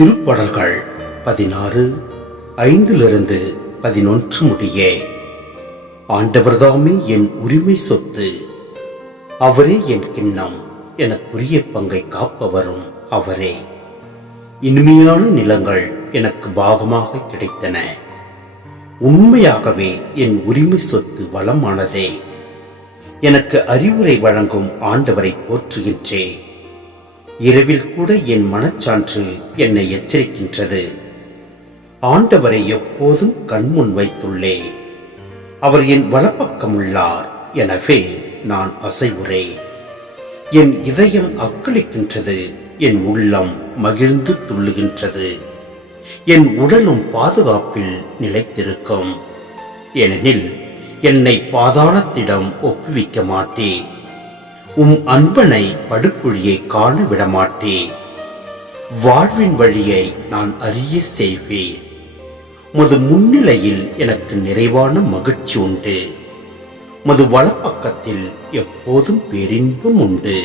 திருப்பாடல்கள் 16:5-11 முடிய. ஆண்டவர்தாமே என் உரிமை சொத்து, அவரே என் கிண்ணம், எனக்குரிய பங்கை காப்பவரும் அவரே. இனிமையான நிலங்கள் எனக்கு பாகமாக கிடைத்தன. உண்மையாகவே என் உரிமை சொத்து வளமானதே. எனக்கு அறிவுரை வழங்கும் ஆண்டவரை போற்றுகின்றேன். இரவில் கூட என் மனச்சான்று என்னை எச்சரிக்கின்றது. ஆண்டவரை எப்போதும் கண்முன் வைத்துள்ளே. அவர் என் வலப்பக்கம் உள்ளார், எனவே நான் அசைவுறே. என் இதயம் அக்களிக்கின்றது, என் உள்ளம் மகிழ்ந்து துள்ளுகின்றது. என் உடலும் பாதுகாப்பில் நிலைத்திருக்கும், ஏனெனில் என்னை பாதாளத்திடம் ஒப்புவிக்க மாட்டே. அன்பனை படுகுழியை காண விடமாட்டே. வாழ்வின் வழியை நான் அறிய செய்வேன். முது முன்னிலையில் எனக்கு நிறைவான மகிழ்ச்சி உண்டு. முது வலப்பக்கத்தில் எப்போதும் பேரின்பம் உண்டு.